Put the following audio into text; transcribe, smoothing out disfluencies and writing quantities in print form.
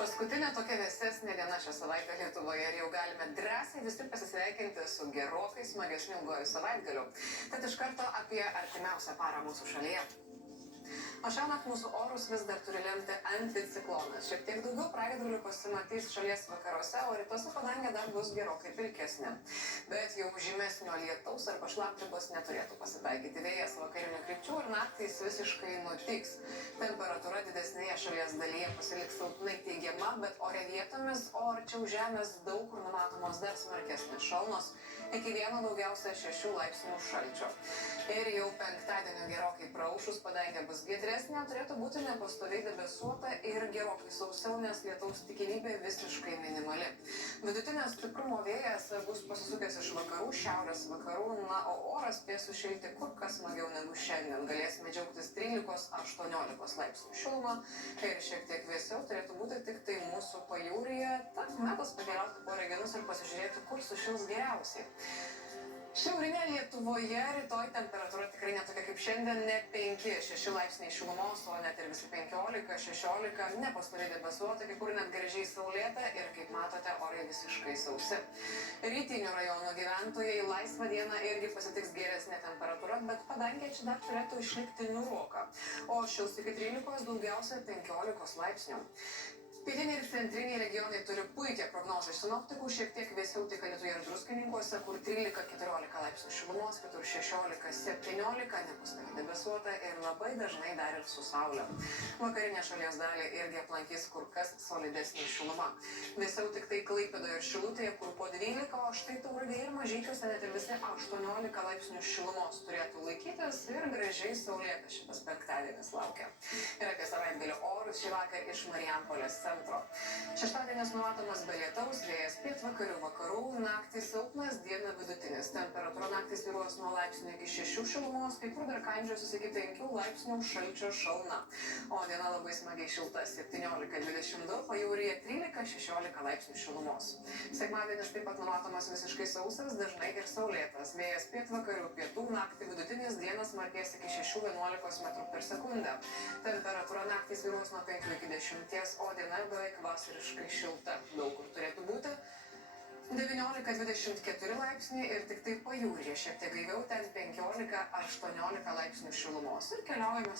Paskutinė tokia vėsesnė diena šią savaitę Lietuvoje ir jau galime drąsiai visi pasisveikinti su gerokai smagesniu ilguoju savaitgaliu. Tad iš karto apie artimiausią parą mūsų šalyje. O šiąnakt mūsų orus vis dar turi lemti anticiklonas. Šiek tiek daugiau pragiedrulių pasimatys šalies vakaruose, o rytuose padangė dar bus gerokai pilkesnė. Bet jau žymesnio lietaus arba šlapdribos neturėtų pasitaikyti. Vėjas vakarinių krypčių ir naktys visiškai nutyks. Temperatūra didesnėje šalies dalyje pasiliks silpnai teigiama, bet ore vietomis, o arčiau žemės daug kur numatomos dar smarkesnės šalnos, iki 1 daugiausia 6 laipsnių šalčio. Ir jau penktadienio gerokai praaušus padangė bus giedresnė, turėtų būti nepastoviai debesuota ir gerokai sausiau, nes lietaus tikimybė visiškai minimali. Vidutinio stiprumo vėjas bus pasisukęs iš vakarų, šiaurės vakarų, o oras spės sušilti kur kas smagiau negu šiandien. Galėsime džiaugtis 13-18 laipsnių šilumą ir šiek tiek vėsiau turėtų būti tik tai mūsų pajūryje. Tad metas pakeliauti po regionus ir pasižiūrėti, kur sušils geriausiai. Šiaurinė Lietuvoje rytoj temperatūra tikrai netokia kaip šiandien, ne 5-6 laipsniai šilumos, o net ir visi 15-16, nepastoviai debesuota, kai kur net gražiai saulėta ir, kaip matote, orai visiškai sausi. Rytinių rajonų gyventojai laisvą dieną irgi pasitiks geresnė temperatūra, bet padangė čia dar turėtų išlikti niūroka, o šils iki 13, daugiausia 15 laipsnių. Pietiniai ir centriniai regionai turi puikią prognozę sinoptikų, šiek tiek vėsiau tik Alytuje ir Druskininkuose, kur 13-14 laipsnių šilumos, kitur 16-17, nepastoviai debesuota ir labai dažnai dar ir su saule. Vakarinė šalies dalį irgi aplankys kur kas solidesnė šiluma. Vėsiau tik tai Klaipėdoje ir Šilutėje, kur po 12, o štai Tauragėje ir Mažeikiuose net ir visi 18 laipsnių šilumos turėtų laikytis ir gražiai saulėta šitas penktadienis laukia. Ir apie savaitgalio orus šį vakar iš Marijampolės centro. Šeštadienis numatomas be lietaus, vėjas pietvakarių vakarų, naktį silpnas, diena vidutinis. Temperatūra naktį svyruos nuo laipsnių iki 6 šilumos, kai kur dar kandžiosis iki 5 laipsnių šalčio šalna. O diena labai smagiai šilta, 17-22, pajūryje 13-16 laipsnių šilumos. Sekmadienis taip pat numatomas visiškai sausas, dažnai ir saulėtas. Vėjas pietvakarių, pietų, naktį vidutinis, dienas smarkės iki 6-11 metrų per sekundę. Temperatūra naktį svyruos nuo 5 iki 10, o diena beveik vasariškai šilta. Daug kur turėtų būti 19-24 laipsniai ir tik tai pajūryje šiek tiek gaiviau, ten 15-18 laipsnių šilumos. Ir keliaujame